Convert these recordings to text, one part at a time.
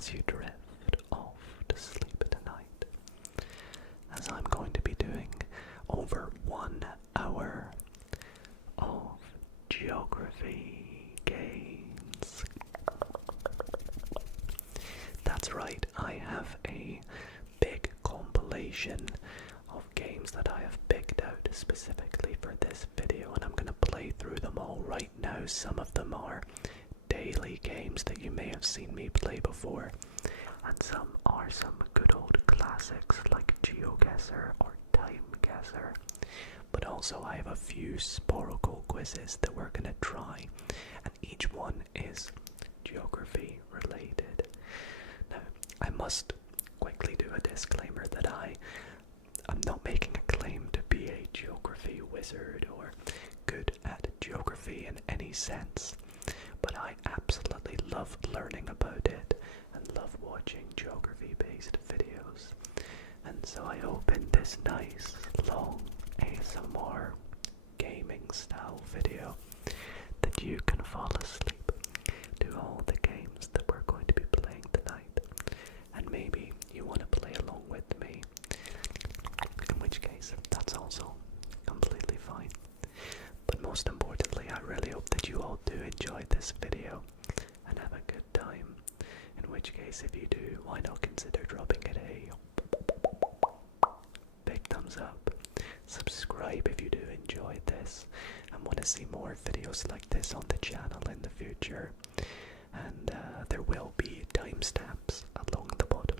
as you drift off to sleep tonight, as I'm going to be doing over 1 hour of geography games. That's right, I have a big compilation of games that I have picked out specifically for this video, and I'm going to play through them all right now. Some of them are daily games that you may have seen me play before, and some are some good old classics like Geoguessr or Timeguessr. But also I have a few sporcle quizzes that we're going to try, and each one is geography related. Now, I must quickly do a disclaimer that I'm not making a claim to be a geography wizard or good at geography in any sense, but I absolutely love learning about it and love watching geography-based videos. And so I hope in this nice, long ASMR gaming style video that you can fall asleep to all the games that we're going to be playing tonight. And maybe you want to play along with me, in which case that's also completely fine. But most importantly, I really hope that you all do enjoy this video and have a good time. In which case, if you do, why not consider dropping it a big thumbs up. Subscribe if you do enjoy this and want to see more videos like this on the channel in the future. And there will be timestamps along the bottom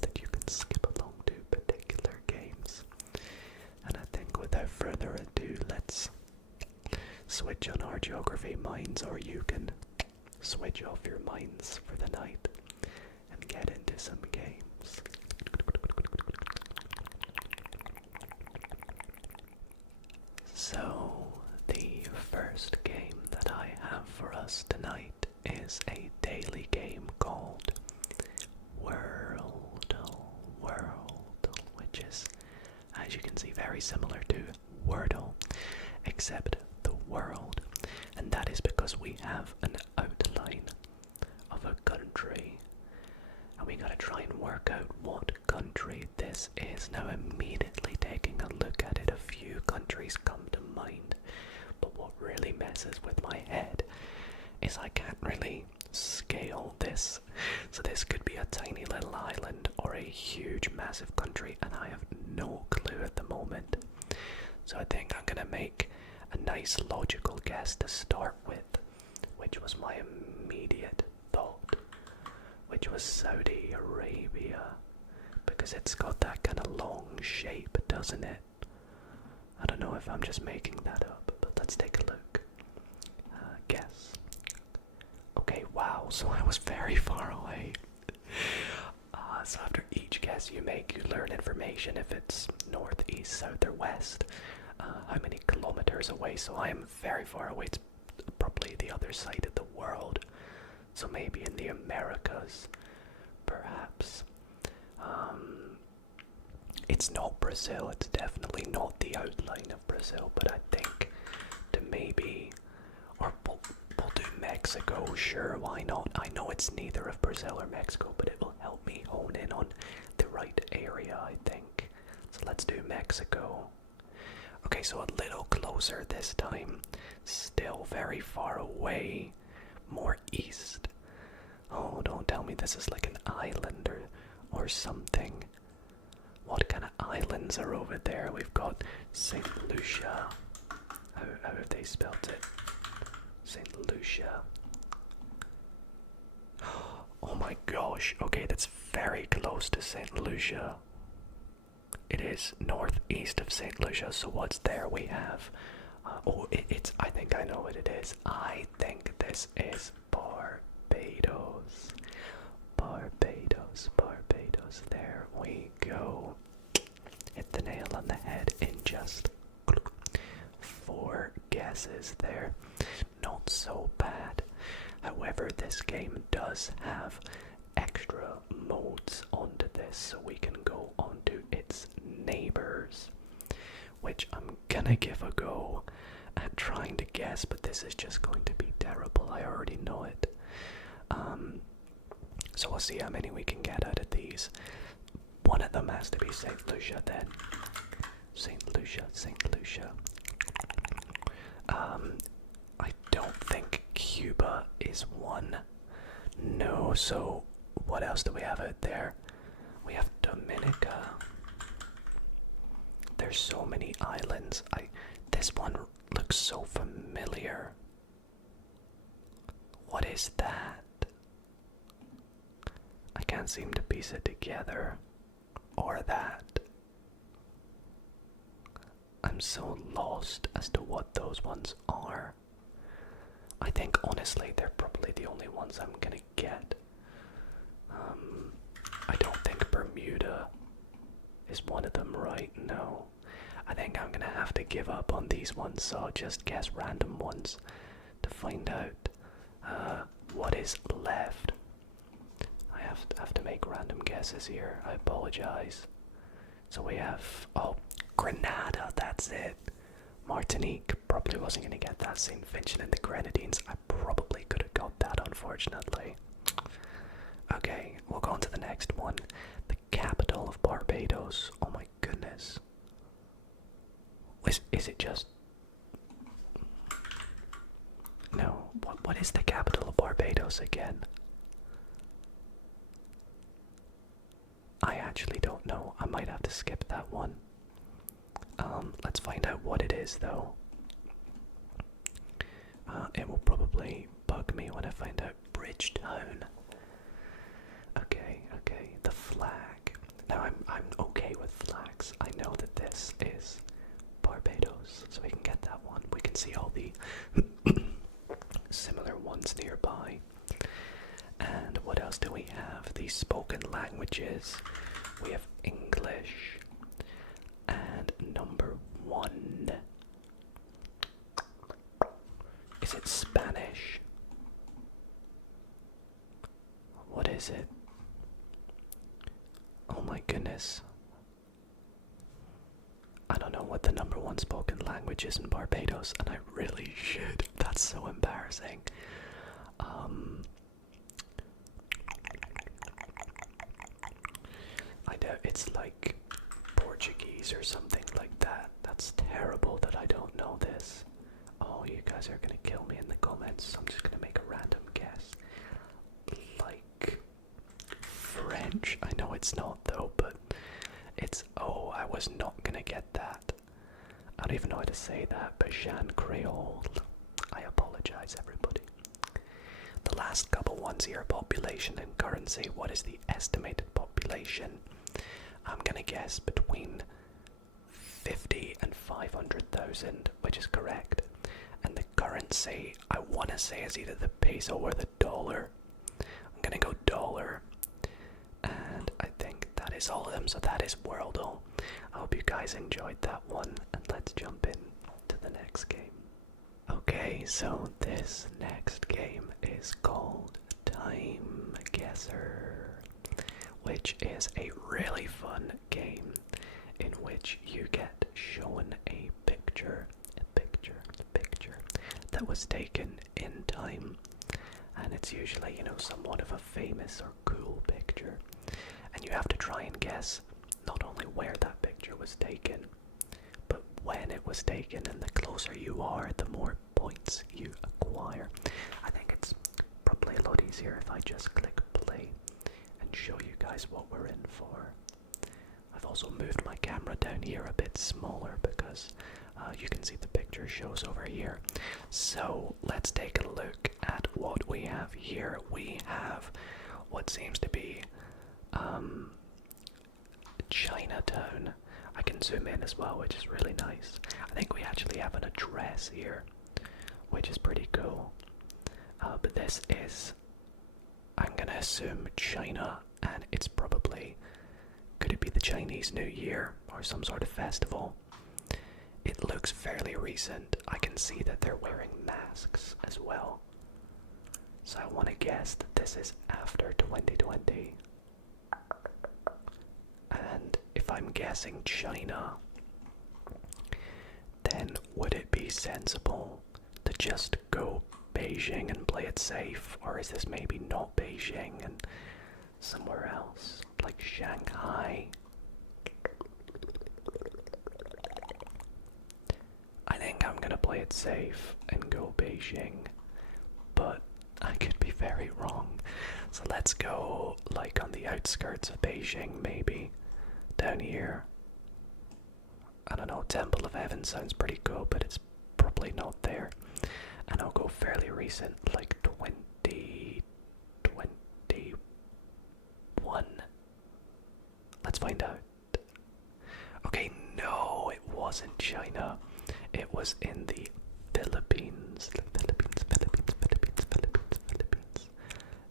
that you can skip along to particular games. And I think without further ado, let's switch on our geography minds, or you can switch off your minds for the night and get into some games. So, the first game that I have for us tonight is a daily game called Worldle, which is, as you can see, very similar to Wordle, except the world, and that is because we have an outline of a country, and we gotta try and work out what country this is. Now, immediately taking a look at it, a few countries come to mind, but what really messes with my head is I can't really scale this. So this could be a tiny little island or a huge massive country, and I have no clue at the moment. So I think I'm gonna make a nice logical guess to start with, which was my immediate thought, which was Saudi Arabia, because it's got that kind of long shape, doesn't it? I don't know if I'm just making that up, but let's take a look. Guess. Okay, wow, so I was very far away. So after each guess you make, you learn information if it's north, east, south, or west. How many kilometers away, so I am very far away. It's probably the other side of the world, so maybe in the Americas, perhaps. It's not Brazil, it's definitely not the outline of Brazil, but I think to maybe, or we'll do Mexico, sure, why not? I know it's neither of Brazil or Mexico, but it will help me hone in on the right area, I think. So let's do Mexico. Okay, so a little closer this time. Still very far away. More east. Oh, don't tell me this is like an island or something. What kind of islands are over there? We've got St. Lucia. How have they spelt it? St. Lucia. Oh my gosh. Okay, that's very close to St. Lucia. It is northeast of St. Lucia, so what's there? We have, it's, I think I know what it is. I think this is Barbados. Barbados, there we go. Hit the nail on the head in just 4 guesses there. Not so bad. However, this game does have extra modes onto this, so we can go onto its neighbors, which I'm gonna give a go at trying to guess, but this is just going to be terrible. I already know it. So we'll see how many we can get out of these. One of them has to be St. Lucia then. St. Lucia, St. Lucia. I don't think Cuba is one. No, so what else do we have out there? We have Dominica. There's so many islands. This one looks so familiar. What is that? I can't seem to piece it together. Or that. I'm so lost as to what those ones are. I think honestly they're probably the only ones I'm gonna get. I don't think Bermuda is one of them, right? No. I think I'm gonna have to give up on these ones, so I'll just guess random ones to find out what is left. I have to make random guesses here. I apologize. So we have, oh, Grenada, that's it. Martinique, probably wasn't going to get that. St. Vincent and the Grenadines, I probably could have got that, unfortunately. Okay, we'll go on to the next one. The capital of Barbados. Oh my goodness. Is it just... No, what is the capital of Barbados again? I actually don't know. I might have to skip that one. Let's find out what it is, though. It will probably bug me when I find out. Bridgetown. Okay, the flag. Now I'm okay with flags. I know that this is Barbados, so we can get that one. We can see all the similar ones nearby. And what else do we have? The spoken languages. We have English. And number 1. Is it Spanish? What is it? Oh my goodness. I don't know what the number 1 spoken language is in Barbados, and I really should. That's so embarrassing. I doubt it's like Portuguese or something like that. That's terrible that I don't know this. Oh, you guys are gonna kill me in the comments, so I'm just gonna make a random guess. Like French. I know it's not though, but it's... Oh, I was not gonna get that. I don't even know how to say that, but Shan Creole. I apologize, everybody. The last couple ones here, population and currency. What is the estimated population? I'm gonna guess between 50 and 500,000, which is correct. And the currency, I want to say, is either the peso or the dollar. I'm gonna go dollar. And I think that is all of them, so that is Worldle. I hope you guys enjoyed that one, and let's jump in to the next game. Okay, so this next game is called Timeguessr, which is a really fun game in which you get shown a picture that was taken in time, and it's usually, you know, somewhat of a famous or cool picture, and you have to try and guess not only where that picture was taken, but when it was taken, and the closer you are, the more points you acquire. I think it's probably a lot easier if I just click play and show you guys what we're in for. I've also moved my camera down here a bit smaller because you can see the picture shows over here. So let's take a look at what we have here. We have what seems to be Chinatown. I can zoom in as well, which is really nice. I think we actually have an address here, which is pretty cool. But this is, I'm gonna assume, China, and it's probably, could it be the Chinese New Year or some sort of festival? It looks fairly recent. I can see that they're wearing masks as well. So I want to guess that this is after 2020. And if I'm guessing China, then would it be sensible to just go Beijing and play it safe? Or is this maybe not Beijing and somewhere else, like Shanghai. I think I'm gonna play it safe and go Beijing, but I could be very wrong. So let's go like on the outskirts of Beijing, maybe down here. I don't know, Temple of Heaven sounds pretty cool, but it's probably not there. And I'll go fairly recent, like 2021. Let's find out. Okay, no, it wasn't China. It was in the Philippines. Philippines.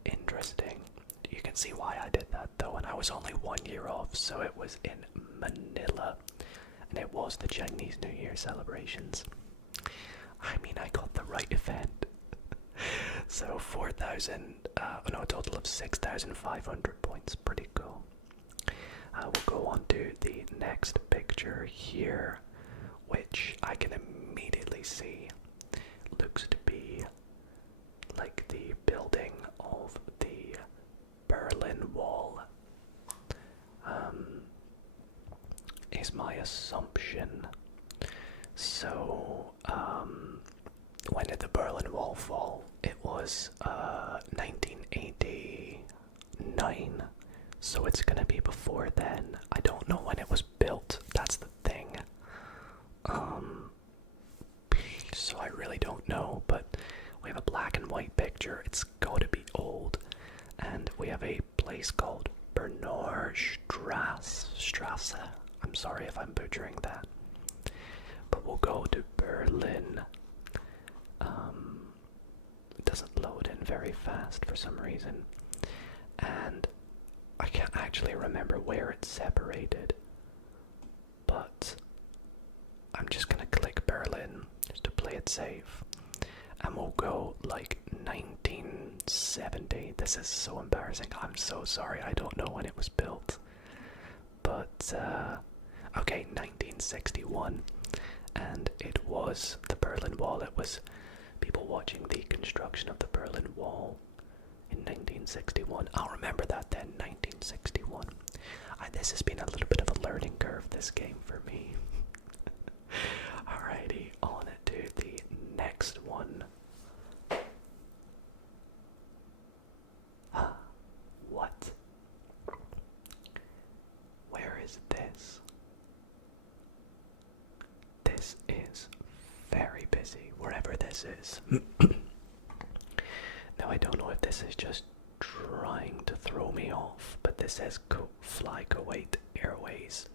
Interesting. You can see why I did that though, and I was only 1 year off, so it was in Manila. And it was the Chinese New Year celebrations. I mean, I got the right event. So 4,000, no, a total of 6,500 points. Pretty cool. We'll go on to the next picture here, which I can immediately see looks to be like the building of the Berlin Wall. Is my assumption. So, when did the Berlin Wall fall? It was 1989, so it's gonna be before then. I don't know when it was built, that's the thing. So I really don't know, but we have a black and white picture. It's gotta be old. And we have a place called Strasse. I'm sorry if I'm butchering that. But we'll go to Berlin. It doesn't load in very fast for some reason. And I can't actually remember where it's separated. But I'm just gonna click Berlin just to play it safe. And we'll go like 1970. This is so embarrassing. I'm so sorry. I don't know when it was built. But, okay, 1961. And it was the Berlin Wall. It was people watching the construction of the Berlin Wall in 1961. I'll remember that then, 1961. This has been a little bit of a learning curve, this game, for me. Alrighty, on to the next one. What? Where is this? This is very busy, wherever this is. Now, I don't know if this is just trying to throw me off, but this says Fly Kuwait Airways.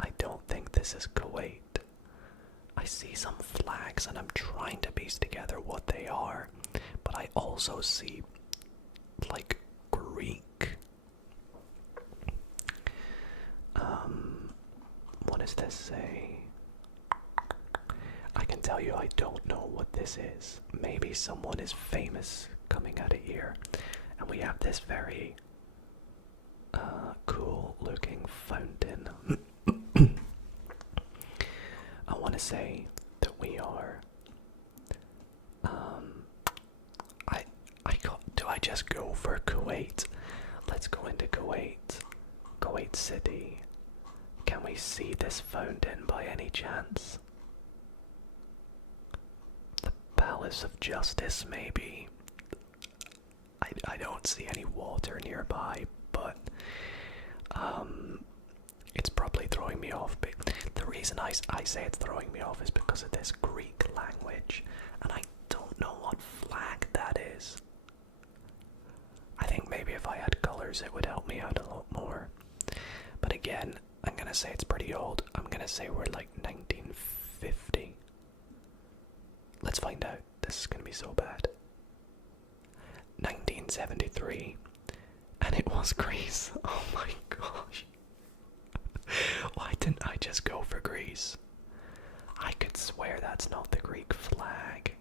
I don't think this is Kuwait. I see some flags and I'm trying to piece together what they are, but I also see like Greek. What does this say? I can tell you I don't know what this is. Maybe someone is famous coming out of here. And we have this very cool looking fountain. I want to say that we are do I just go for Kuwait? Let's go into Kuwait City. Can we see this fountain by any chance? The Palace of Justice, maybe. I don't see any water nearby, but it's probably throwing me off. But the reason I say it's throwing me off is because of this Greek language, and I don't know what flag that is. I think maybe if I had colors it would help me out a lot more. But again, I'm gonna say it's pretty old. I'm gonna say we're like 1950. Let's find out. This is gonna be so bad. 1973. And it was Greece. Oh my gosh. Why didn't I just go for Greece? I could swear that's not the Greek flag.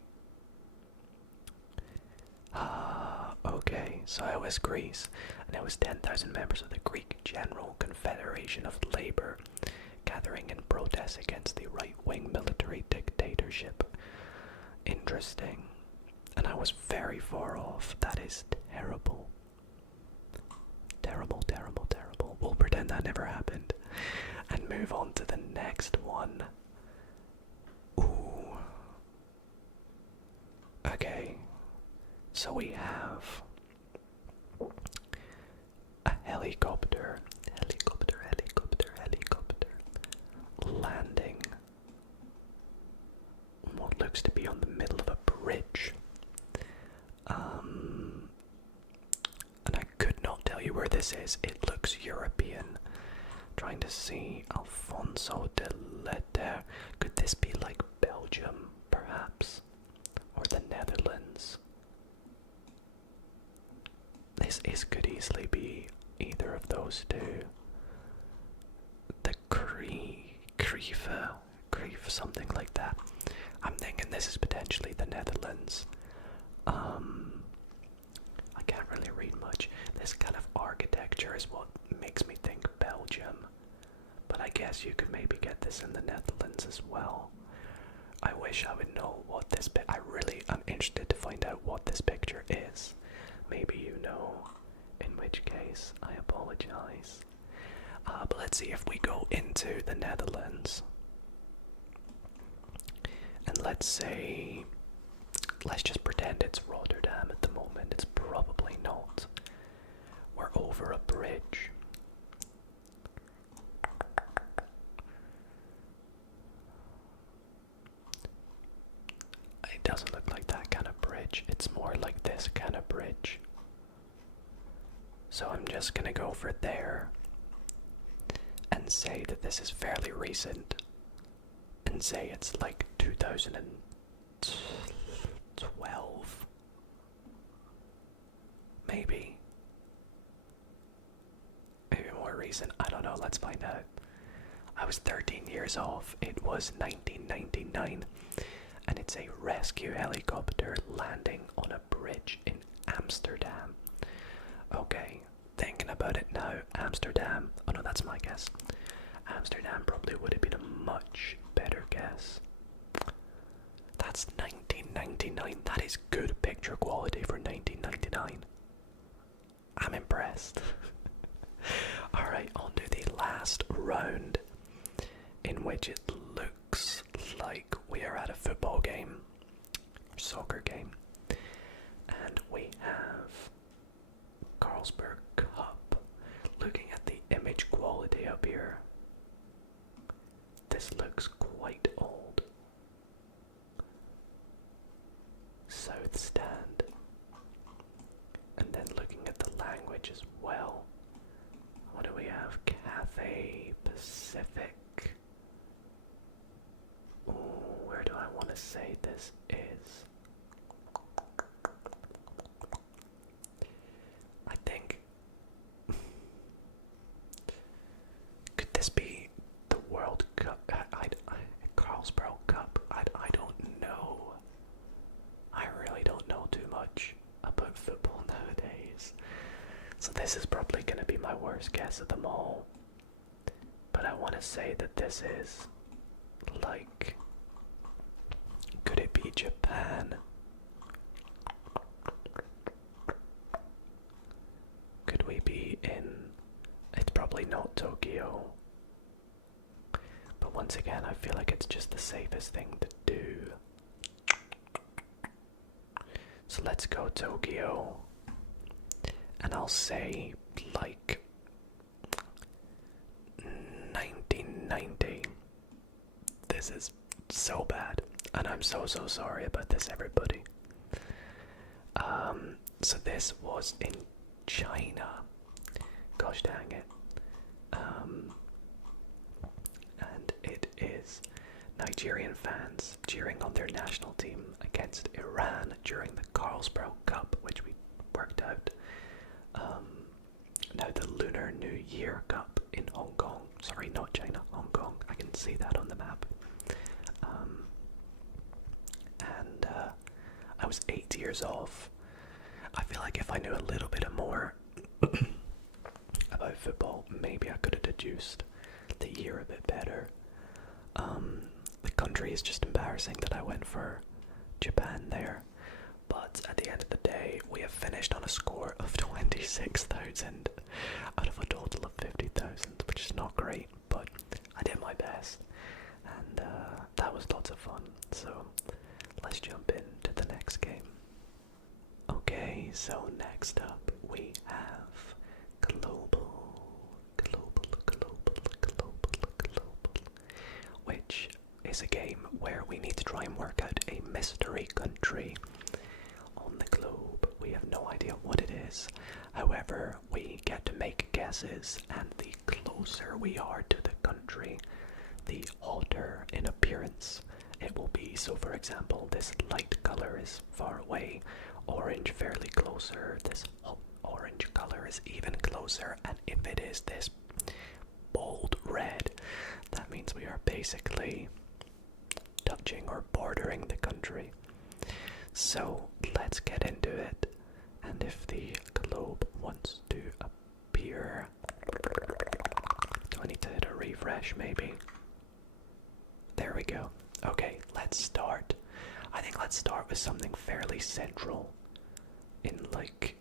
Okay, so it was Greece, and it was 10,000 members of the Greek General Confederation of Labour gathering in protest against the right-wing military dictatorship. Interesting. And I was very far off. That is terrible. move on to the next one. Ooh. Okay. So we have a helicopter, landing on what looks to be on the middle of a bridge. And I could not tell you where this is. It looks European. Trying to see Alfonso de Letter. Could this be like Belgium, perhaps? Or the Netherlands? This could easily be either of those two. The Krief, something like that. I'm thinking this is potentially the Netherlands. I can't really read much. This kind of architecture is what makes me think Belgium. But I guess you could maybe get this in the Netherlands as well. I wish I would know what this I'm interested to find out what this picture is. Maybe you know, in which case I apologize. But let's see if we go into the Netherlands. And let's just pretend it's Rotterdam at the moment. It's probably not. We're over a bridge. It doesn't look like that kind of bridge. It's more like this kind of bridge. So I'm just gonna go for there and say that this is fairly recent and say it's like 2012, maybe more recent. I don't know, let's find out. I was 13 years off. It was 1999 and it's a rescue helicopter landing on a bridge in Amsterdam. Okay, thinking about it now, Amsterdam. Oh no, that's my guess. Amsterdam probably would have been a much better guess. That's 1999. That is good picture quality for 1999. I'm impressed. Alright, on to the last round, in which it looks like we are at a football game, or soccer game, and we have Carlsberg Cup. Looking at the image quality up here, this looks quite old. South Stand. And then looking at the language as well. What do we have? Cathay Pacific. Ooh, where do I want to say this is? I think... Could this be the World Cup? Carlsberg Cup? I don't know. I really don't know too much about football nowadays. So this is probably going to be my worst guess of them all. But I want to say that this is like... Could it be Japan? Could we be in... It's probably not Tokyo. But once again, I feel like it's just the safest thing to do. So let's go Tokyo. And I'll say, like, 1990. This is so bad. And I'm so sorry about this, everybody. So this was in China. Gosh dang it. And it is Nigerian fans cheering on their national team against Iran during the Carlsberg Cup, which we worked out. Now the Lunar New Year Cup in Hong Kong. Sorry, not China, Hong Kong. I can see that on the map. And I was 8 years off. I feel like if I knew a little bit more about football, maybe I could have deduced the year a bit better. The country is just embarrassing that I went for Japan there. But at the end of the day, we have finished on a score of 26,000 out of a total of 50,000, which is not great, but I did fun. So let's jump into the next game. Okay, so next up we have Global, which is a game where we need to try and work out a mystery country on the globe. We have no idea what it is. However, we get to make guesses, and the closer we are to the country, the hotter in appearance it will be. So for example, this light color is far away, orange fairly closer, this orange color is even closer, and if it is this bold red, that means we are basically touching or bordering the country. So let's get into it, and if the globe wants to appear, do I need to hit a refresh maybe? There we go. Okay, let's start. I think let's start with something fairly central in like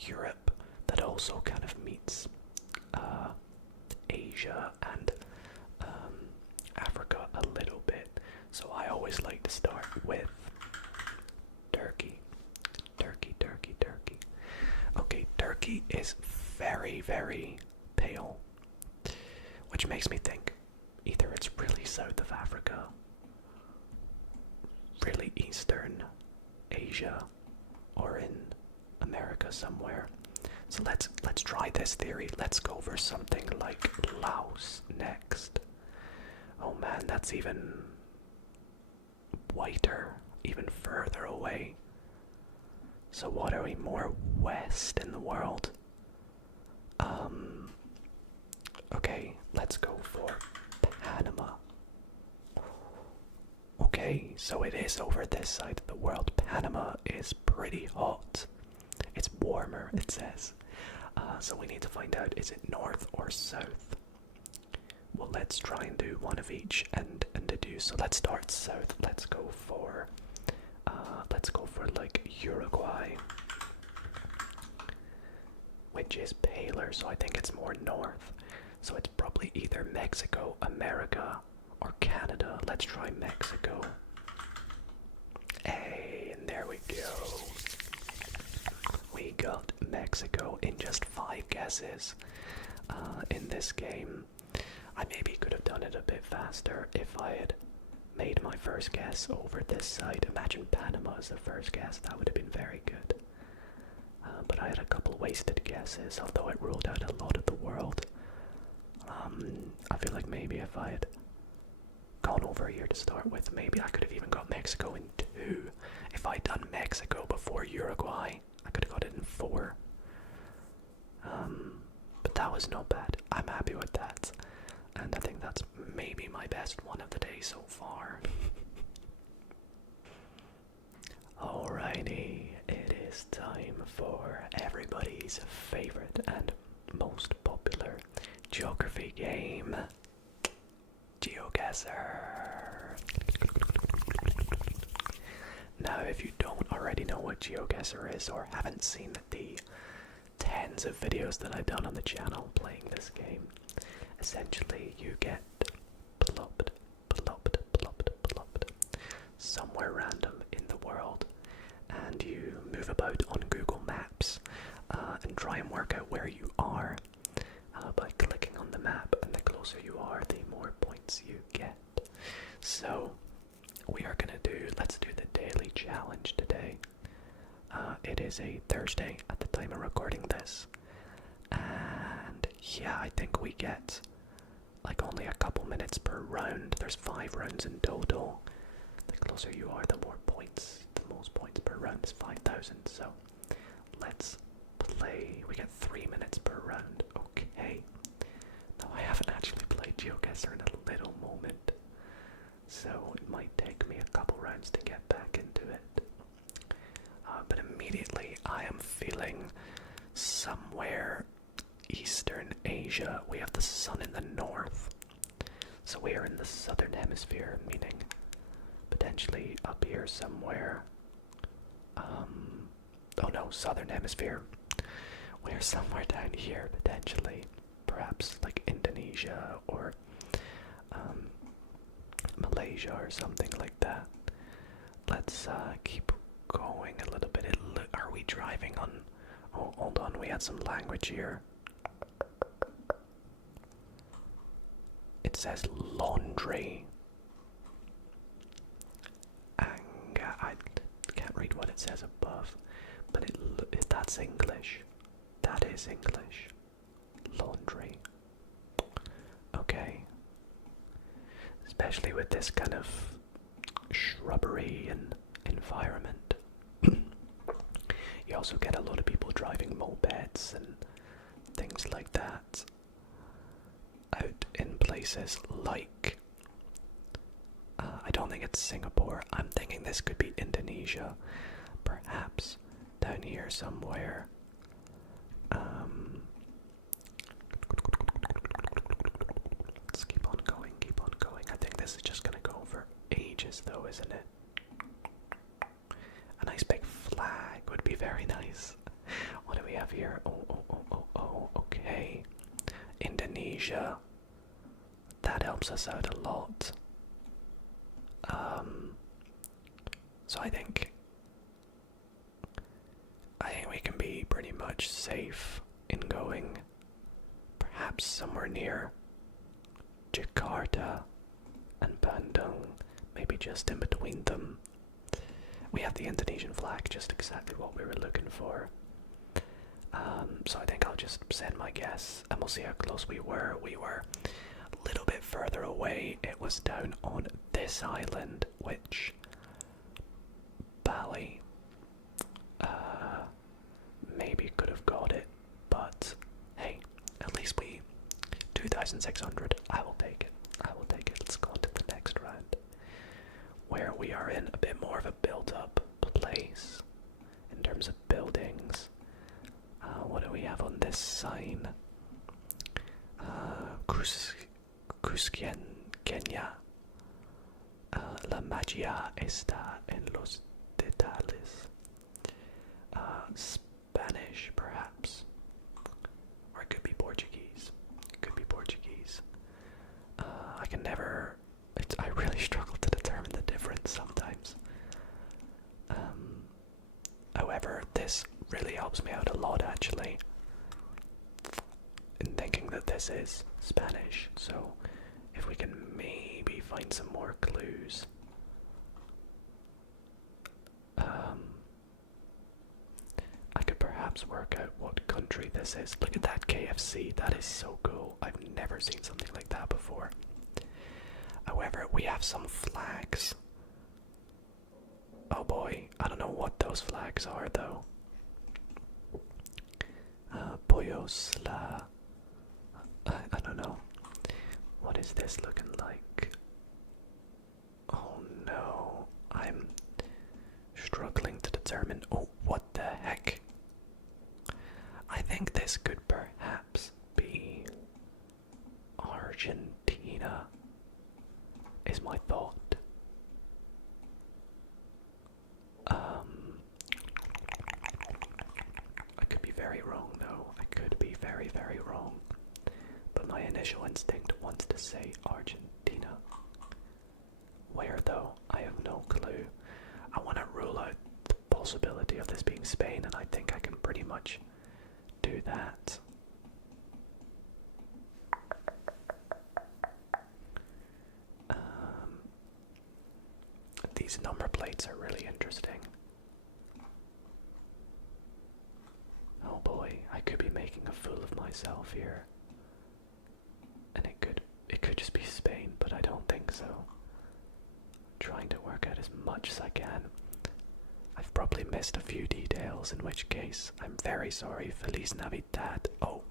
Europe that also kind of meets Asia and Africa a little bit. So I always like to start with Turkey. Turkey. Okay, Turkey is very, very pale, which makes me think either it's really south of Africa, really eastern Asia, or in America somewhere. So let's try this theory. Let's go for something like Laos next. Oh man, that's even whiter, even further away. So what are we, more west in the world? Okay, let's go for Panama. Okay, so it is over this side of the world. Panama is pretty hot. It's warmer, it says. So we need to find out, is it north or south? Well, let's try and do one of each and deduce. So let's start south. Let's go for like Uruguay, which is paler, so I think it's more north. So it's probably either Mexico, America, or Canada. Let's try Mexico. Hey, and there we go. We got Mexico in just 5 guesses in this game. I maybe could have done it a bit faster if I had made my first guess over this side. Imagine Panama as the first guess. That would have been very good. But I had a couple wasted guesses, although it ruled out a lot of the world. I feel like maybe if I had gone over here to start with, maybe I could have even got Mexico in 2. If I'd done Mexico before Uruguay, I could have got it in 4. But that was not bad. I'm happy with that. And I think that's maybe my best one of the day so far. Alrighty, it is time for everybody's favorite and most popular geography game, Geoguessr. Now, if you don't already know what Geoguessr is or haven't seen the tens of videos that I've done on the channel playing this game, essentially you get plopped somewhere random in the world, and you move about on Google Maps and try and work out where you are by clicking on the map, and the closer you are, the more points you get. So we are let's do the daily challenge today. It is a Thursday at the time of recording this, and yeah, I think we get like only a couple minutes per round. There's 5 rounds in total. The closer you are, the more points. The most points per round is 5,000. So let's play. We get 3 minutes per round. Okay. Now I haven't actually played Geoguessr in a little moment, so it might take me a couple rounds to get back into it. But immediately I am feeling somewhere Eastern Asia. We have the sun in the north, so we are in the southern hemisphere, meaning potentially up here somewhere. Oh no, southern hemisphere. We're somewhere down here potentially, perhaps like Indonesia or Malaysia or something like that. Let's keep going a little bit. Are we driving on? Oh, hold on, we had some language here. It says laundry. I can't read what it says above, but that's English. That is English. Laundry. Okay. Especially with this kind of shrubbery and environment. You also get a lot of people driving mopeds and things like that out in places like I don't think it's Singapore. I'm thinking this could be Indonesia, perhaps down here somewhere. Let's keep on going, keep on going. I think this is just gonna go for ages though, isn't it? A nice big flag would be very nice. What do we have here? Oh, okay. Indonesia. That helps us out a lot. So I think we can be pretty much safe in going perhaps somewhere near Jakarta and Bandung, maybe just in between them. We have the Indonesian flag, just exactly what we were looking for. So I think I'll just send my guess and we'll see how close we were. We were a little bit further away. It was down on this island, which Bali maybe could have got it, but hey, at least 2,600. I will take it. I will take it. Let's go on to the next round, where we are in a bit more of a built-up place in terms of buildings. What do we have on this sign? Cusquien, Kenya. La magia está en los detalles. Spanish, perhaps. Or it could be Portuguese. It could be Portuguese. I can never... I really struggle to determine the difference sometimes. However, this really helps me out a lot, actually, in thinking that this is Spanish. So, if we can maybe find some more clues. I could perhaps work out what country this is. Look at that KFC, that is so cool. I've never seen something like that before. However, we have some flags. Oh boy, I don't know what those flags are though. Pollos la... I don't know. What is this looking like? Oh no, I'm struggling to determine. Oh, what the heck? I think this could perhaps be Argentina, is my thought. I could be very wrong though. I could be very, very wrong. But my initial instinct wants to say Argentina. Where though? I have no clue. I want to rule out the possibility of this being Spain, and I think I can pretty much do that. These number plates are really interesting. Oh boy, I could be making a fool of myself here. And it could just be Spain, but I don't think so. Trying to work out as much as I can. I've probably missed a few details, in which case I'm very sorry. Feliz Navidad. Oh,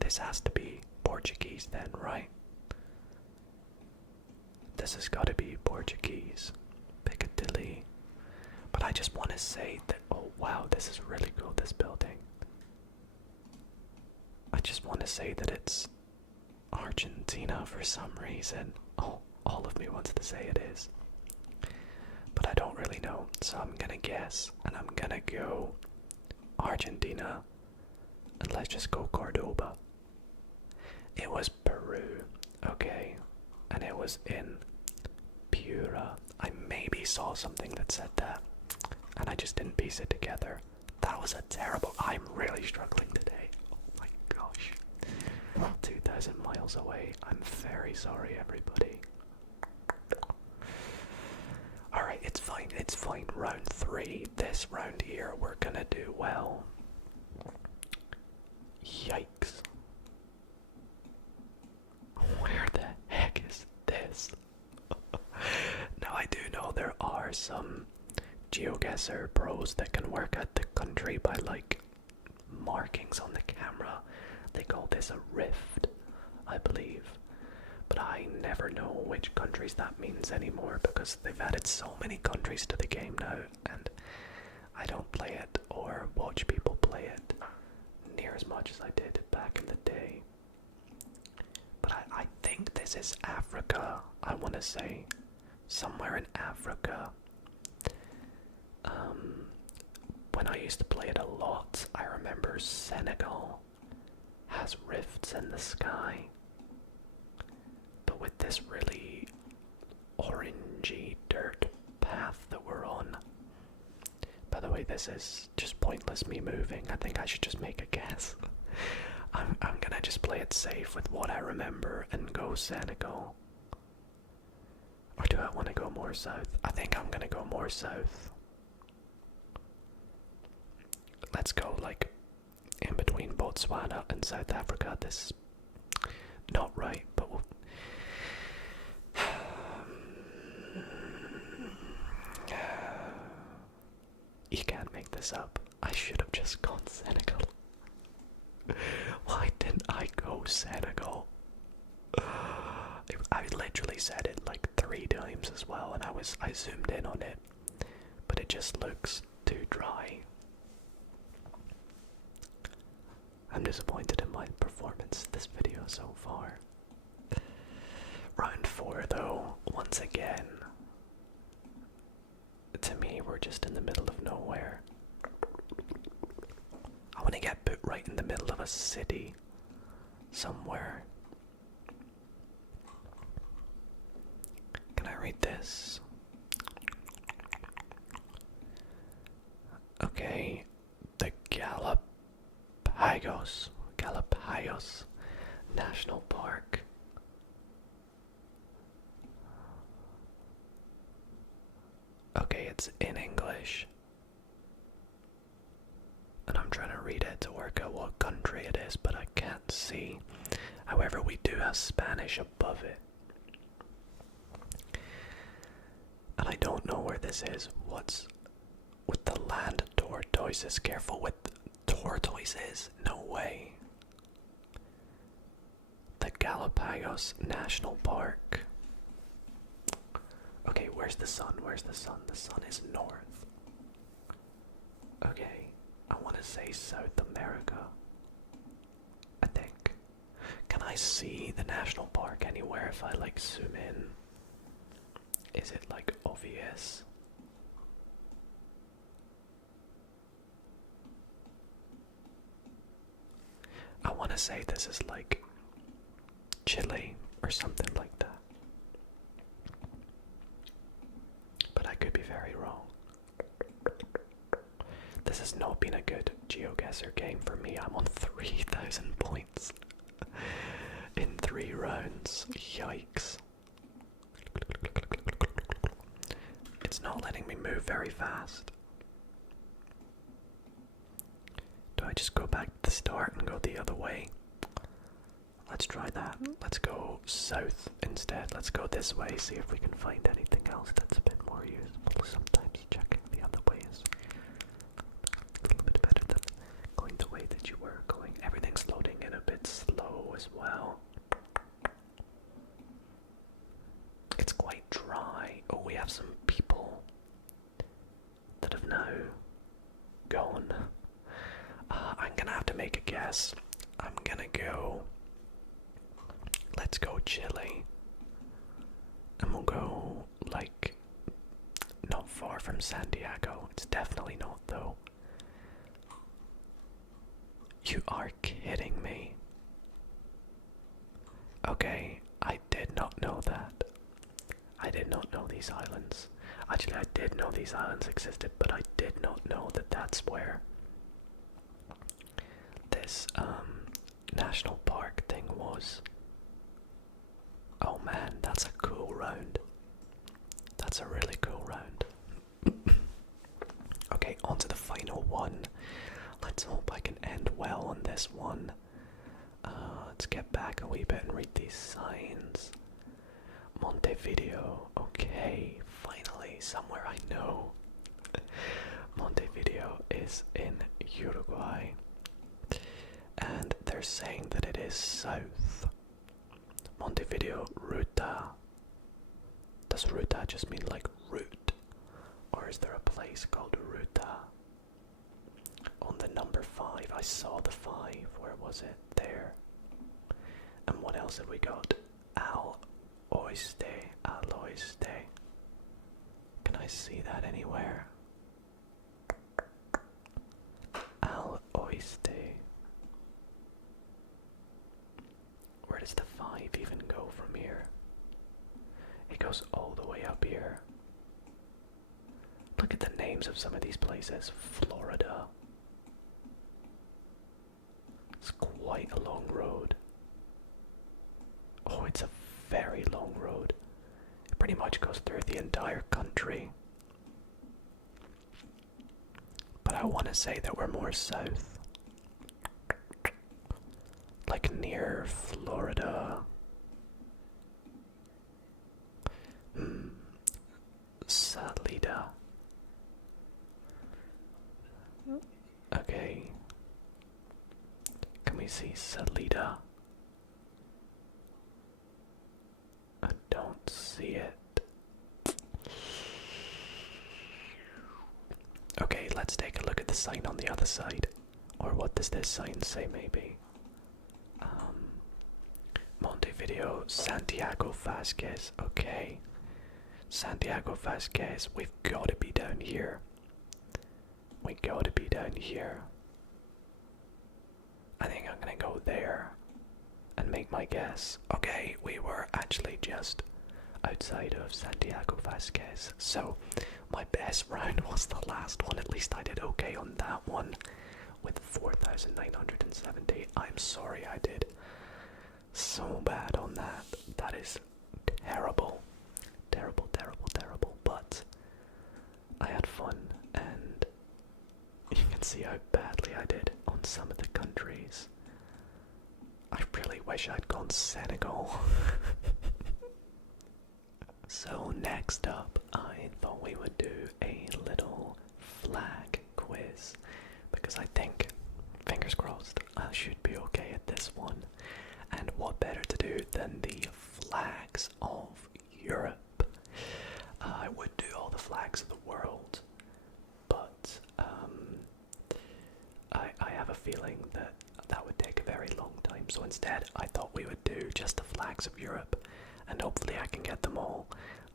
this has to be Portuguese then, right? This has got to be Portuguese. Piccadilly. But I just want to say that, oh wow, this is really cool, this building. I just want to say that it's Argentina for some reason. Oh, all of me wants to say it is. But I don't really know, so I'm gonna guess, and I'm gonna go Argentina, and let's just go Cordoba. It was Peru, okay, and it was in Jura. I maybe saw something that said that, and I just didn't piece it together. That was a terrible. I'm really struggling today. Oh my gosh. 2,000 miles away. I'm very sorry, everybody. Alright, it's fine, it's fine. Round 3. This round here, we're gonna do well. Yikes. Where the heck is this? Now, I do know there are some Geoguessr pros that can work out the country by, like, markings on the camera. They call this a rift, I believe. But I never know which countries that means anymore because they've added so many countries to the game now, and I don't play it or watch people play it near as much as I did back in the day. But I think this is Africa, I want to say. Somewhere in Africa. When I used to play it a lot, I remember Senegal has rifts in the sky. But with this really orangey dirt path that we're on. By the way, this is just pointless me moving. I think I should just make a guess. I'm gonna just play it safe with what I remember and go Senegal. Or do I want to go more south? I think I'm gonna go more south. Let's go like in between Botswana and South Africa. This is not right, but we'll... You can't make this up. I should have just gone Senegal. Why didn't I go Senegal? I literally said it like 3 times as well, and I zoomed in on it, but it just looks too dry. I'm disappointed in my performance this video so far. Round 4 though, once again, to me we're just in the middle of nowhere. I want to get put right in the middle of a city somewhere. Can I read this? Okay, the Galapagos National Park. Okay, it's in English. And I'm trying to read it to work out what country it is, but I can't see. However, we do have Spanish above it. And I don't know where this is. What's with the land tortoises? Careful with tortoises. No way. The Galapagos National Park. Okay, where's the sun? Where's the sun? The sun is north. Okay, I want to say South America. I think. Can I see the national park anywhere if I like zoom in? Is it like obvious? I want to say this is like Chile or something like that. But I could be very wrong. This has not been a good GeoGuessr game for me. I'm on 3,000 points in 3 rounds. Yikes. It's not letting me move very fast. Do I just go back to the start and go the other way? Let's try that. Let's go south instead. Let's go this way, see if we can find anything else that's a bit more useful. Sometimes checking the other way is a little bit better than going the way that you were going. Everything's loading in a bit slow as well. It's quite dry. Oh, we have some people that have now gone. I'm gonna have to make a guess. I'm gonna go... Let's go Chile. And we'll go, like, not far from Santiago. It's definitely not, though. You are kidding me. Okay, I did not know that. I did not know the these islands. Actually, I did know these islands existed, but I did not know that that's where this national park thing was. Oh man, that's a cool round. That's a really cool round. Okay, on to the final one. Let's hope I can end well on this one. Let's get back a wee bit and read these signs. Montevideo. Okay, finally, somewhere I know. Montevideo is in Uruguay. And they're saying that it is south. Montevideo, Ruta. Does Ruta just mean like route? Or is there a place called Ruta? On the number 5, I saw the 5. Where was it? There. And what else have we got? Al Oiste. Can I see that anywhere? Al Oiste. Where does the 5 even go from here? It goes all the way up here. Look at the names of some of these places. Florida. It's quite a long road. Oh, it's a very long road. It pretty much goes through the entire country. But I want to say that we're more south. Like near Florida. Salida. Okay. Can we see Salida? I don't see it. Okay, let's take a look at the sign on the other side. Or what does this sign say, maybe? Montevideo, Santiago Vasquez. Okay. Santiago Vasquez, we've got to be down here. We gotta be down here. I think I'm gonna go there and make my guess. Okay, we were actually just outside of Santiago Vasquez, so my best round was the last one. At least I did okay on that one with 4,970. I'm sorry I did so bad on that. That is terrible. Terrible, but I had fun, and you can see how badly I did on some of the countries. I really wish I'd gone Senegal. So next up, I thought we would do a little flag quiz, because I think, fingers crossed, I should be okay at this one. And what better to do than the flags of Europe? I would do all the flags of the world, but I have a feeling that that would take a very long time, so instead I thought we would do just the flags of Europe, and hopefully I can get them all.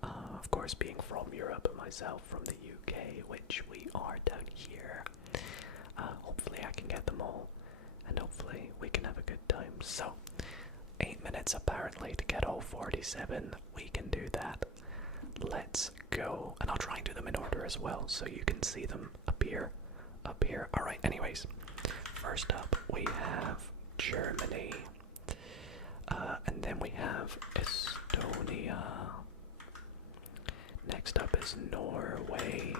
Of course, being from Europe and myself from the UK, which we are down here, hopefully I can get them all, and hopefully we can have a good time. So 8 minutes apparently to get all 47. We can do that. Let's go. And I'll try and do them in order as well, so you can see them appear up here. Alright, anyways. First up, we have Germany. And then we have Estonia. Next up is Norway.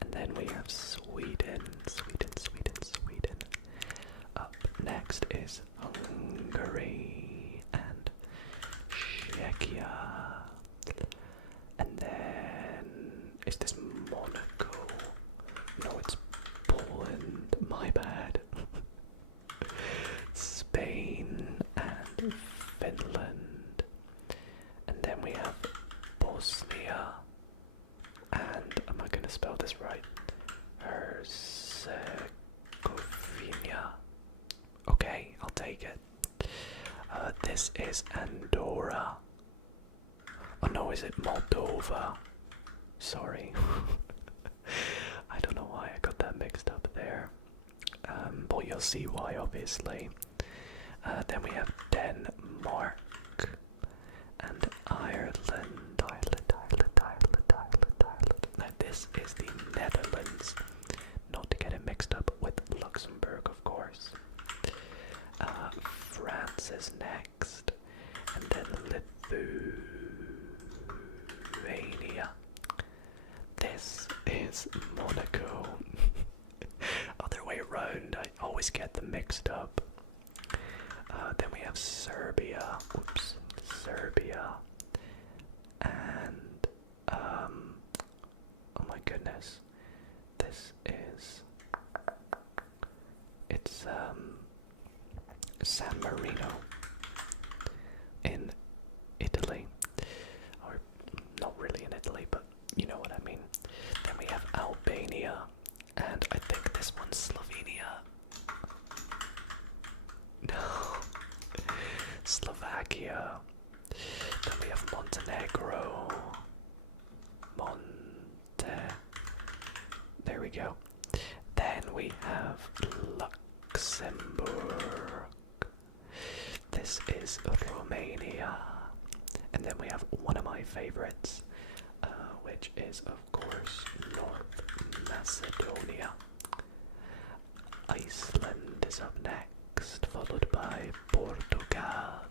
And then we have Sweden. Sweden. Up next is Hungary and Czechia. And then, is this Monaco? No, it's Poland. My bad. Spain and Finland. And then we have Bosnia. And, am I gonna spell this right? Herzegovina. Okay, I'll take it. This is Andorra. Oh no, is it Moldova? Sorry. I don't know why I got that mixed up there. But you'll see why, obviously. Then we have Denmark and Ireland. this is the Netherlands. Not to get it mixed up with Luxembourg, of course. France is next, and then Lithuania. This is Monaco. Other way around, I always get them mixed up. Then we have Serbia. Oops, Serbia. And, oh my goodness. This is, it's, San Marino in Italy. Or, not really in Italy, but you know what I mean. Then we have Albania. And I think this one's Slovenia. No. Slovakia. Then we have Montenegro. There we go. Then we have Luxembourg. This is Romania. And then we have one of my favorites, which is, of course, North Macedonia. Iceland is up next, followed by Portugal.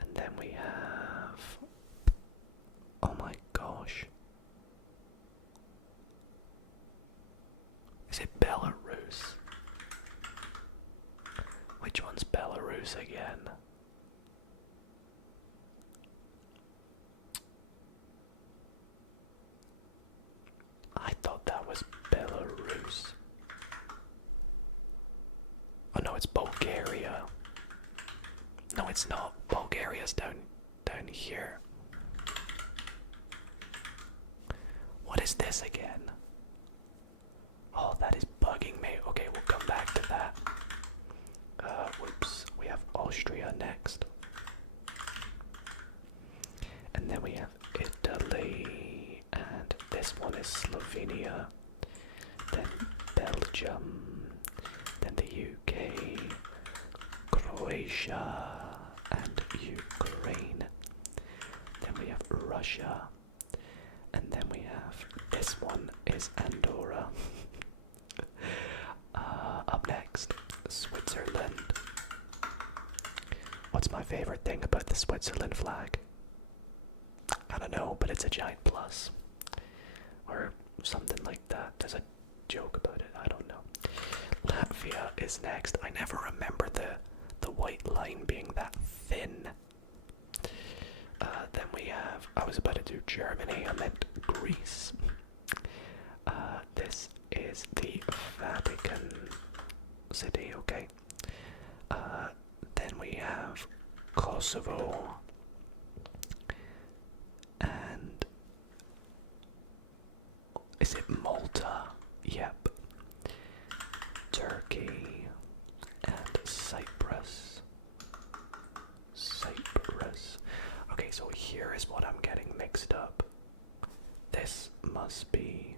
And then we have, oh my gosh, is it Belarus? Which one's Belarus again? I thought that was Belarus. Oh no, it's Bulgaria. No, it's not. Bulgaria's down here. What is this again? Oh, that is bugging me. Okay, we'll come back to that. Whoops. We have Austria next. And then we have Italy. And this one is Slovenia. Then Belgium. Then the UK. Croatia. And Ukraine. Then we have Russia. And then we have, this one is Andorra. Up next, Switzerland. What's my favorite thing about the Switzerland flag? I don't know, but it's a giant plus. Or something like that. There's a joke about it, I don't know. Latvia is next. I never remember the white line being that thin. Then we have, I was about to do Germany, I meant Greece. This is the Vatican City, okay. Then we have Kosovo. And is it Malta? Yep. Turkey and Cyprus. Okay, so here is what I'm getting mixed up. This must be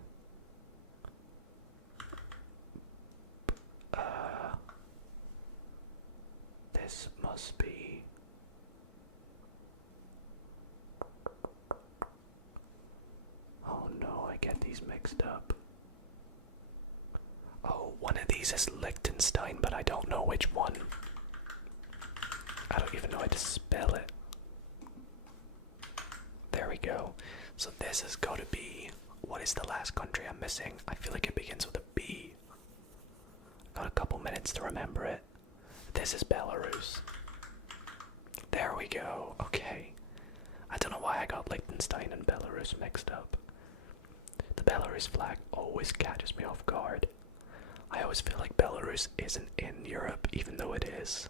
this must be oh no, I get these mixed up. Oh, one of these is Liechtenstein, but I don't know which one. I don't even know how to spell it. There we go. So this has got to be, what is the last country I'm missing? I feel like it begins with a B. Got a couple minutes to remember it. This is Belarus. There we go. Okay. I don't know why I got Liechtenstein and Belarus mixed up. The Belarus flag always catches me off guard. I always feel like Belarus isn't in Europe, even though it is.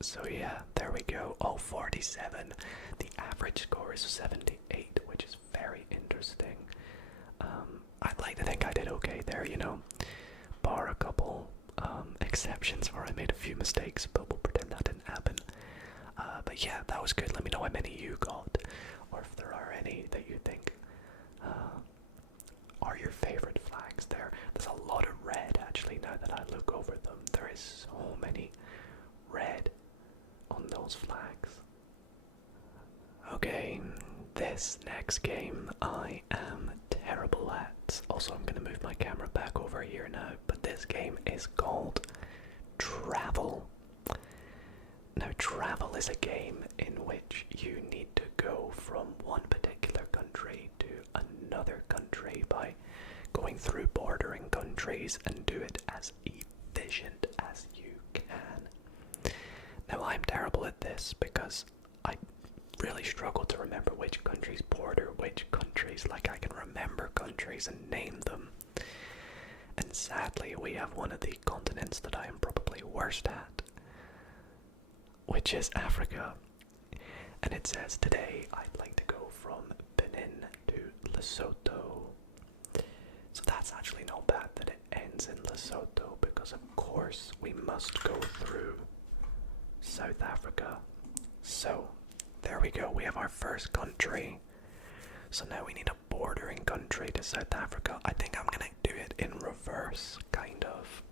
So yeah, there we go. Oh, 47. The average score is 78, which is very interesting. I'd like to think I did okay there, you know. Bar a couple exceptions where I made a few mistakes, but we'll pretend that didn't happen. But yeah, that was good. Let me know how many you got, or if there are any that you think are your favorite flags there. There's a lot of red, actually, now that I look over them. There is so many red on those flags. Okay, this next next game I am terrible at. Also, I'm going to move my camera back over here now, but this game is called Travle. Now, Travle is a game in which you need to go from one particular country to another country by going through bordering countries and do it as efficient as you can. Now, I'm terrible at this because I really struggle to remember which countries border which countries. Like, I can remember countries and name them. And sadly, we have one of the continents that I am probably worst at, which is Africa. And it says today I'd like to go from Benin to Lesotho. So that's actually not bad that it ends in Lesotho, because of course we must go through South Africa. So there we go, we have our first country. So now we need a bordering country to South Africa. I think I'm gonna do it in reverse, kind of.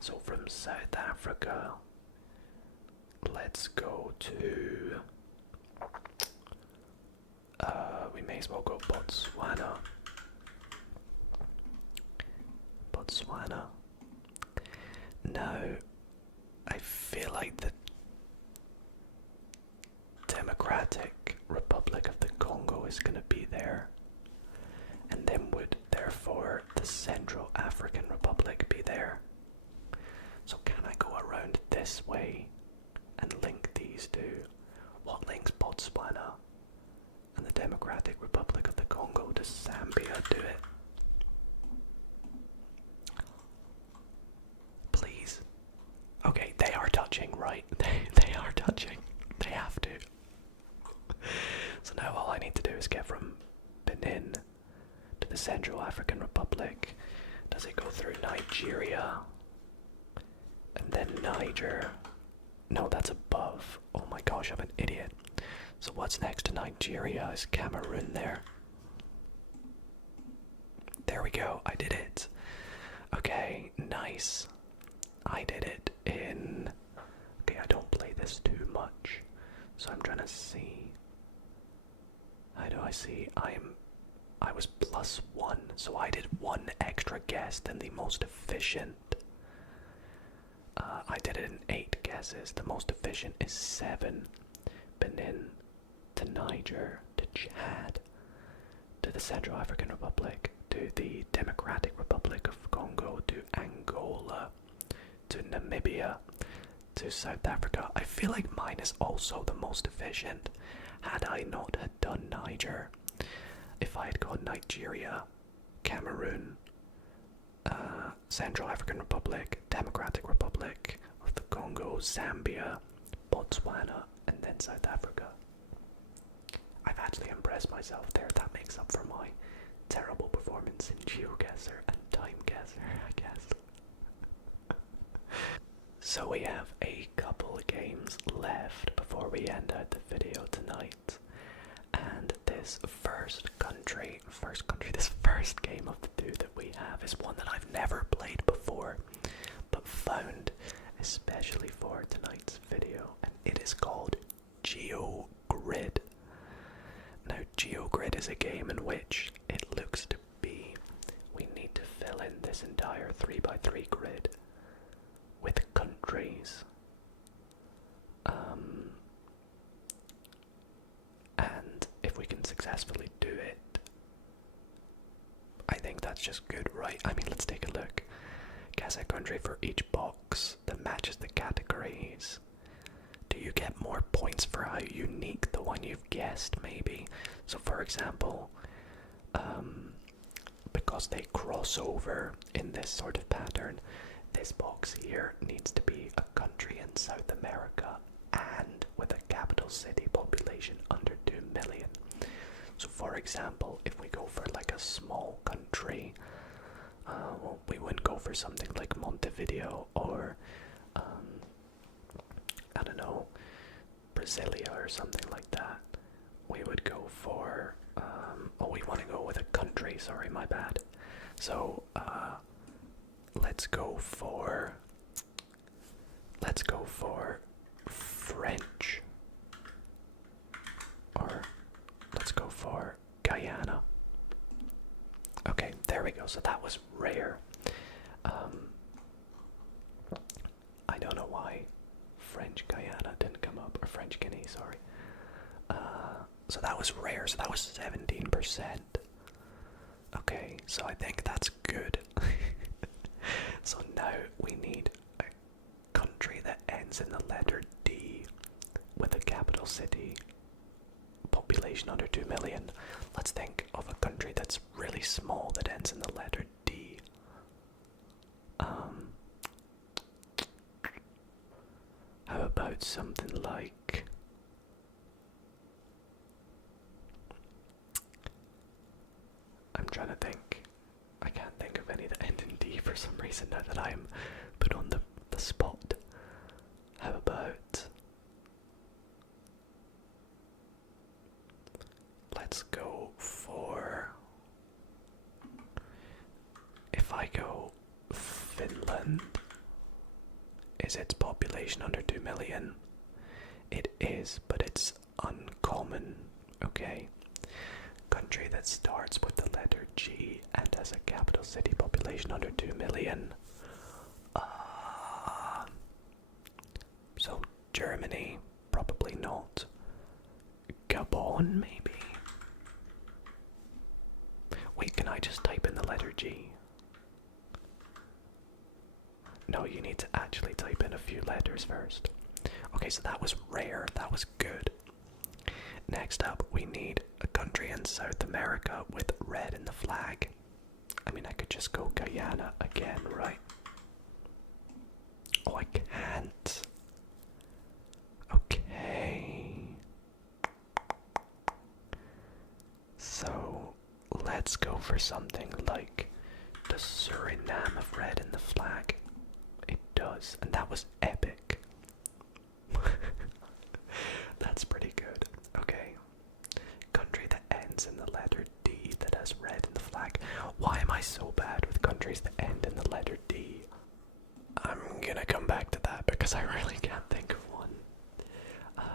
So from South Africa, let's go to, we may as well go Botswana. Now, I feel like the Democratic Republic of the Congo is going to be there, and then would therefore the Central African Republic be there. So can I go around this way and link these two? What links Botswana and the Democratic Republic of the Congo? Does Zambia do it? Please. Okay, they are touching, right? They are touching. They have to. So now all I need to do is get from Benin to the Central African Republic. Does it go through Nigeria? And then Niger? No, that's above. Oh my gosh, I'm an idiot. So what's next to Nigeria? Is Cameroon there? There we go, I did it. Okay, nice. I did it in... Okay, I don't play this too much, so I'm trying to see. How do I see? I was +1, so I did one extra guess than the most efficient. I did it in 8 guesses. The most efficient is 7. Benin to Niger to Chad to the Central African Republic to the Democratic Republic of Congo to Angola to Namibia to South Africa. I feel like mine is also the most efficient. Had I not had done Niger, if I had gone Nigeria, Cameroon, Central African Republic, Democratic Republic of the Congo, Zambia, Botswana, and then South Africa. I've actually impressed myself there. That makes up for my terrible performance in Geoguessr and Timeguessr, I guess. So we have a couple of games left before we end out the video tonight. And this first game of the 2 that we have is one that I've never played before, but found especially for tonight's video, and it is called GeoGrid. Now, GeoGrid is a game in which it looks to be we need to fill in this entire 3x3 grid with countries. And if we can successfully do it, I think that's just good, right? I mean, let's take a look. Guess a country for each box that matches the categories. Do you get more points for how unique the one you've guessed, maybe? So for example, because they cross over in this sort of pattern, this box here needs to be a country in South America and with a capital city population under 2 million. So for example, if we go for like a small country, well, we wouldn't go for something like Montevideo or, I don't know, Brasilia or something like that. We would go for, we want to go with a country, sorry, my bad. So, let's go for French, or let's go for we go. So that was rare. I don't know why French Guyana didn't come up, or French Guinea, sorry. So that was rare, so that was 17%. Okay, so I think that's good. So now we need a country that ends in the letter D with a capital city, population under 2 million. Let's think of a country that's really small that ends in the letter D. How about something like... I'm trying to think. I can't think of any that end in D for some reason now that I'm put on the spot. How about... let's go for... if I go Finland, is its population under 2 million? It is, but it's uncommon. Okay. Country that starts with the letter G and has a capital city, population under 2 million. So Germany, probably not. Gabon, maybe? Wait, can I just type in the letter G? No, you need to actually type in a few letters first. Okay, so that was rare, that was good. Next up, we need a country in South America with red in the flag. I mean, I could just go Guyana again, right? Oh, I can't. Okay. So, let's go for something like, does Suriname have red in the flag? It does, and that was epic. That's pretty good. Okay. Country that ends in the letter D that has red in the flag. Why am I so bad with countries that end in the letter D? I'm gonna come back to that because I really can't think of one.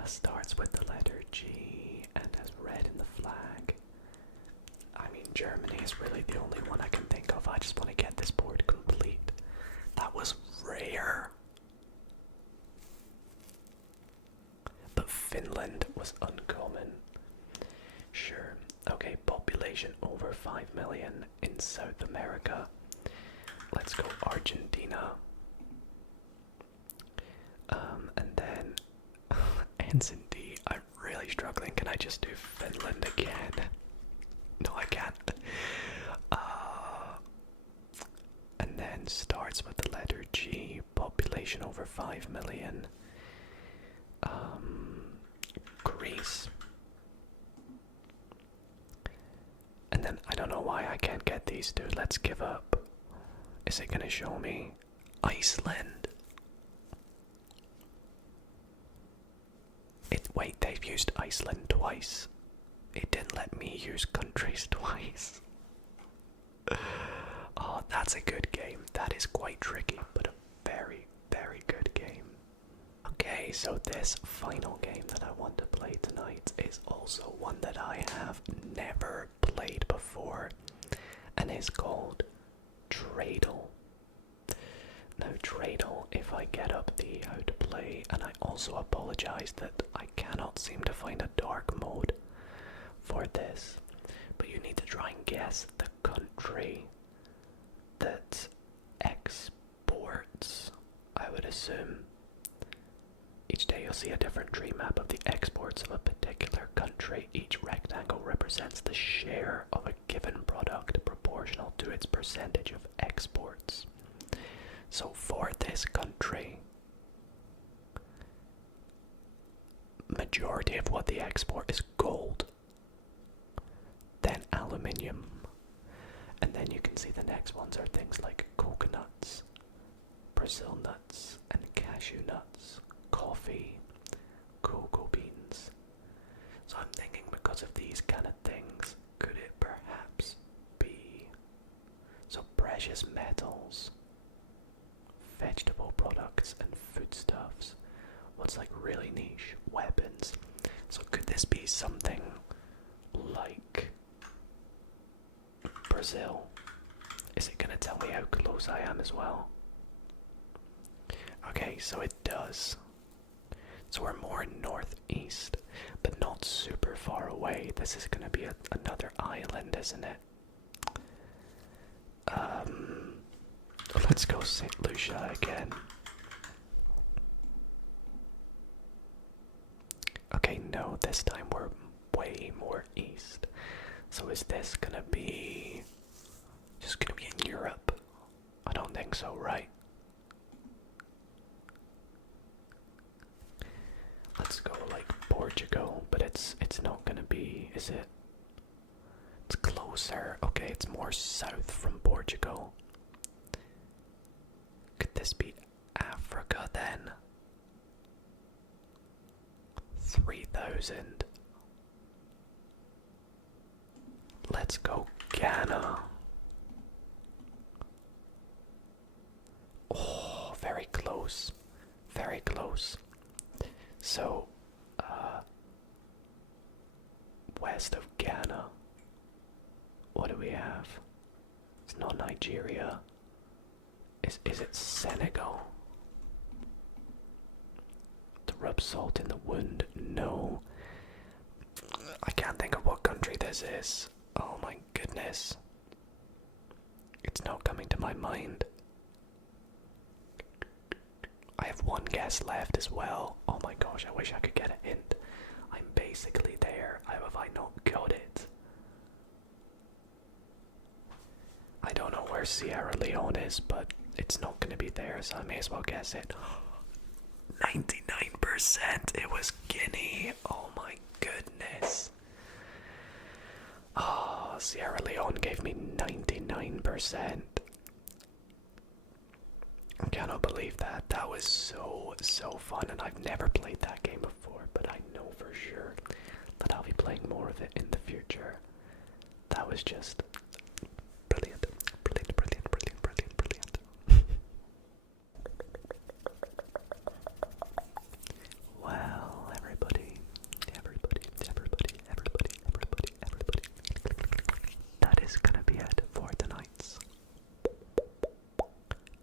Starts with the letter G and has red in the flag. I mean, Germany is really the only one I can think of. I just want to get this board complete. That was rare. But Finland was uncommon. Sure. Okay, population over 5 million in South America. Let's go Argentina. And then ends in D. I'm really struggling. Can I just do Finland again? No, I can't. And then starts with the letter G. Population over 5 million. Greece. And then I don't know why I can't get these two. Let's give up. Is it gonna show me Iceland? Wait, they've used Iceland twice. It didn't let me use countries twice. Oh, that's a good game. That is quite tricky, but a very, very good game. Okay, so this final game that I want to play tonight is also one that I have never played before, and is called Tradle. Now Tradle, if I get up the how to play, and I also apologize that I cannot seem to find a dark mode for this, but you need to try and guess the country that exports, I would assume. Each day you'll see a different tree map of the exports of a particular country. Each rectangle represents the share of a given product proportional to its percentage of exports. So for this country, majority of what they export is gold, then aluminium, and then you can see the next ones are things like coconuts, Brazil nuts, and cashew nuts, coffee, cocoa beans. So I'm thinking, because of these kind of things, could it perhaps be so precious metals, vegetable products, and foodstuffs? What's like really niche? Weapons. So could this be something like Brazil? tell me how close I am as well. Okay, so it does. So we're more northeast, but not super far away. This is gonna be another island, isn't it? Let's go St. Lucia again. Okay, no, this time we're way more east. So is this gonna be just gonna be in Europe? I don't think so, right? Let's go like Portugal, but it's not gonna be, is it? It's closer. Okay, it's more south from Portugal. Could this be Africa then? 3,000. Let's go Ghana. Oh, very close. Very close. So, west of Ghana. What do we have? It's not Nigeria. Is it Senegal? To rub salt in the wound? No. I can't think of what country this is. Oh my goodness. It's not coming to my mind. I have one guess left as well. Oh my gosh, I wish I could get a hint. I'm basically there. How have I not got it? I don't know where Sierra Leone is, but it's not going to be there, so I may as well guess it. 99%! It was Guinea! Oh my goodness. Ah, Sierra Leone gave me 99%. I cannot believe that. That was so fun, and I've never played that game before, but I know for sure that I'll be playing more of it in the future. That was just brilliant. Brilliant, brilliant, brilliant, brilliant, brilliant. Well, everybody, that is gonna be it for tonight's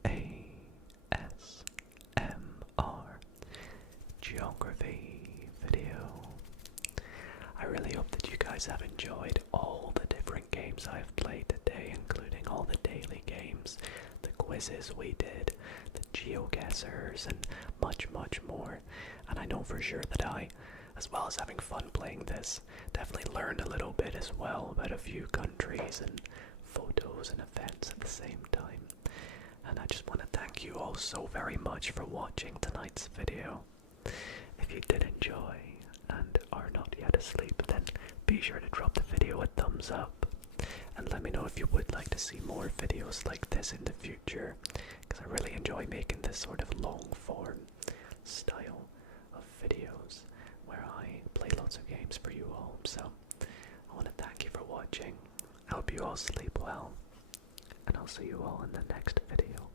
ASMR geography video. I really hope that you guys have enjoyed all the different games I have played today, including all the daily games, the quizzes we did, the Geoguessrs, and much, much more. And I know for sure that I, as well as having fun playing this, definitely learned a little bit as well about a few countries and photos and events at the same time. And I just want to thank you all so very much for watching tonight's video. If you did enjoy and are not yet asleep, then be sure to drop the video a thumbs up. And let me know if you would like to see more videos like this in the future, because I really enjoy making this sort of long form style of videos where I play lots of games for you all. So I want to thank you for watching. I hope you all sleep well, and I'll see you all in the next video.